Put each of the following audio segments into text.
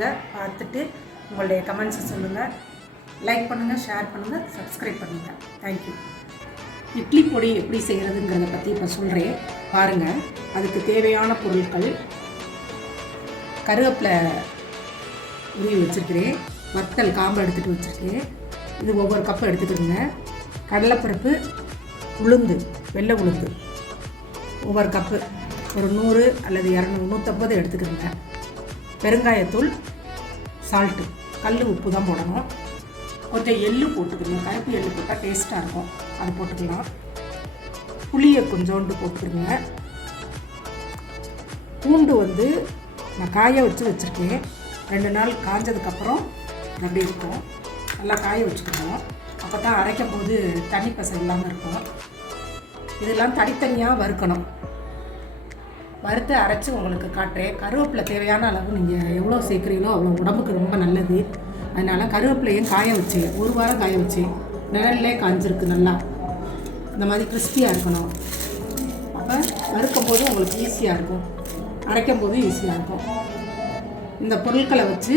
பாருங்கள். பார்த்துட்டு உங்களுடைய கமெண்ட்ஸை சொல்லுங்கள். லைக் பண்ணுங்கள், ஷேர் பண்ணுங்கள், சப்ஸ்கிரைப் பண்ணுங்கள். தேங்க்யூ. இட்லி பொடி எப்படி செய்கிறதுங்கிறத பற்றி இப்போ சொல்கிறேன் பாருங்கள். அதுக்கு தேவையான பொருட்கள்: கருவேப்பிலை உருவி வச்சுருக்கிறேன், வத்தல் காம்பு எடுத்துகிட்டு வச்சுருக்கேன், இது ஒவ்வொரு கப்பு எடுத்துக்கிடுங்க. கடலைப்பருப்பு, உளுந்து, வெள்ளை உளுந்து ஒவ்வொரு கப்பு, ஒரு 100 அல்லது 200 150 எடுத்துக்கிடுங்க. பெருங்காயத்தூள், சால்ட்டு, கல் உப்பு தான் போடணும். கொஞ்சம் எள்ளு போட்டுக்கணும், கருப்பு எள்ளு போட்டால் டேஸ்ட்டாக இருக்கும், அது போட்டுக்கலாம். புளியை கொஞ்சோண்டு போட்டுருங்க. பூண்டு நான் காய வச்சுருக்கேன். 2 நாள் காஞ்சதுக்கப்புறம் அப்படி இருக்கும். நல்லா காய வச்சுக்கணும், அப்போ தான் அரைக்கும் போது தண்ணி பசை இல்லாமல் இருக்கும். இதெல்லாம் தனித்தனியாக வறுக்கணும். வறுத்து அரைச்சி உங்களுக்கு காட்டுறேன். கருவேப்பிலை தேவையான அளவு நீங்கள் எவ்வளோ சேர்க்குறீங்களோ அவ்வளோ உடம்புக்கு ரொம்ப நல்லது. அதனால் கருவேப்பிலையும் காய வச்சேன், 1 வாரம் காய வச்சேன். நிழல்லே காஞ்சிருக்கு. நல்லா இந்த மாதிரி கிறிஸ்பியாக இருக்கணும். அப்போ வறுக்கும் போது உங்களுக்கு ஈஸியாக இருக்கும், அரைக்கும் போது ஈஸியாக இருக்கும். இந்த பொருட்களை வச்சு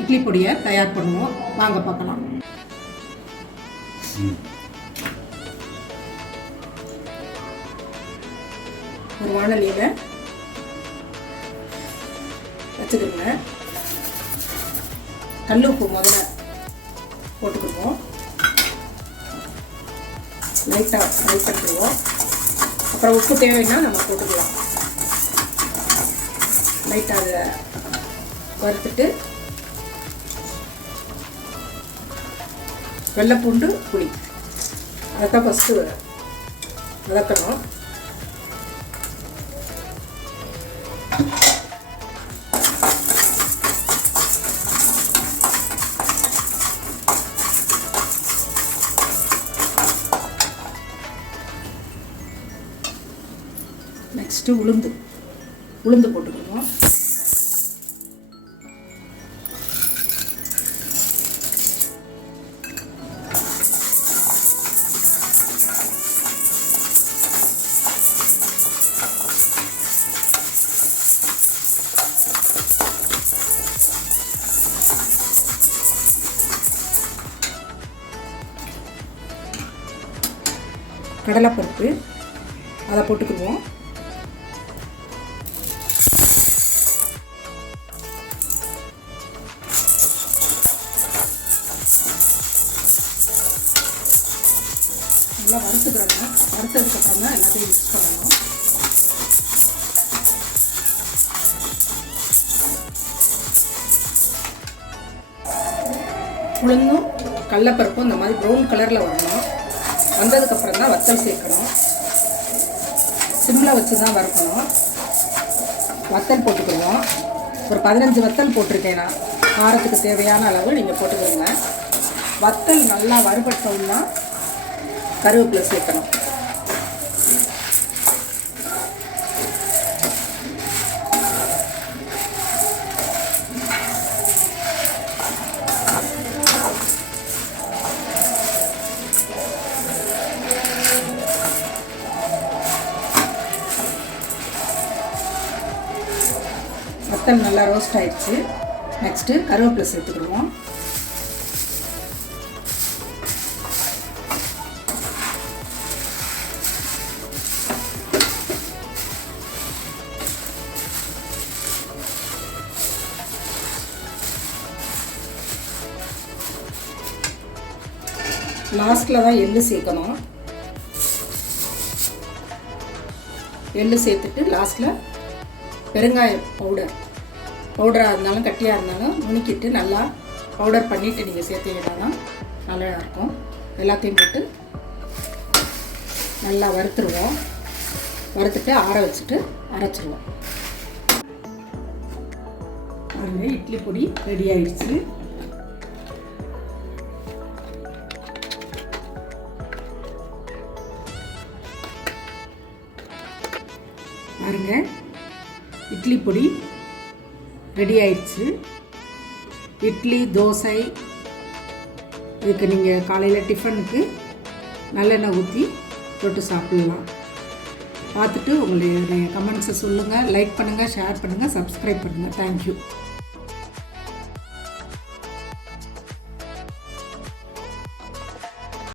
இட்லி பொடியை தயார் பண்ணுவோம். வாங்க பார்க்கலாம். ஒரு வாணலியில் வச்சுக்கிடுங்க. கல் உப்பு முதல்ல போட்டுக்கிடுவோம். லைட்டாக ஃப்ரை பண்ணிடுவோம். அப்புறம் உப்பு தேவைன்னா நம்ம போட்டுக்கலாம். லைட்டாக அதை வறுத்துட்டு வெள்ளைப்பூண்டு, புளி அதை தான் ஃபஸ்ட்டு வதக்கணும். நெக்ஸ்ட்டு உளுந்து போட்டுக்கணும். கடலைப்பருப்பு அதை போட்டுக்குவோம். நல்லா வறுத்துக்கிறோங்க. வறுத்ததுக்கப்புறம் தான் எல்லாத்தையும் மிக்ஸ் பண்ணணும். உளுந்தும் கடலைப்பருப்பும் இந்த மாதிரி ப்ரௌன் கலரில் வரணும். வந்ததுக்கப்புறம் தான் வத்தல் சேர்க்கணும். சிம்மில் வச்சு தான் வறுக்கணும். வத்தல் போட்டுக்கிடுவோம். ஒரு 15 வத்தல் போட்டிருக்கேன் நான். காரத்துக்கு தேவையான அளவு நீங்கள் போட்டுக்கிடுங்க. வத்தல் நல்லா வறுபட்டோம்னா கருவேப்பிலை சேர்க்கணும். வத்தல் நல்லா ரோஸ்ட் ஆயிடுச்சு. நெக்ஸ்ட்டு கருவேப்பிலை சேர்த்துக்கிடுவோம். லாஸ்ட்டில் தான் எள்ளு சேர்க்கணும். எள்ளு சேர்த்துட்டு லாஸ்ட்டில் பெருங்காய பவுடராக இருந்தாலும் கட்டியாக இருந்தாலும் நுணுக்கிட்டு நல்லா பவுடர் பண்ணிவிட்டு நீங்கள் சேர்த்தீங்கன்னா நல்லா இருக்கும். எல்லாத்தையும் போட்டு நல்லா வறுத்துருவோம். வறுத்துட்டு ஆற வச்சுட்டு அரைச்சிருவோம். பாருங்க, இட்லி பொடி ரெடி ஆயிடுச்சு. பாருங்க, இட்லி பொடி ரெடி ஆயிடுச்சு. இட்லி, தோசை இதுக்கு நீங்கள் காலையில் டிஃபனுக்கு நல்லெண்ணெய் ஊற்றி தொட்டு சாப்பிட்லாம். பார்த்துட்டு உங்களுடைய கமெண்ட்ஸை சொல்லுங்கள். லைக் பண்ணுங்கள், ஷேர் பண்ணுங்கள், சப்ஸ்கிரைப் பண்ணுங்கள். தேங்க்யூ.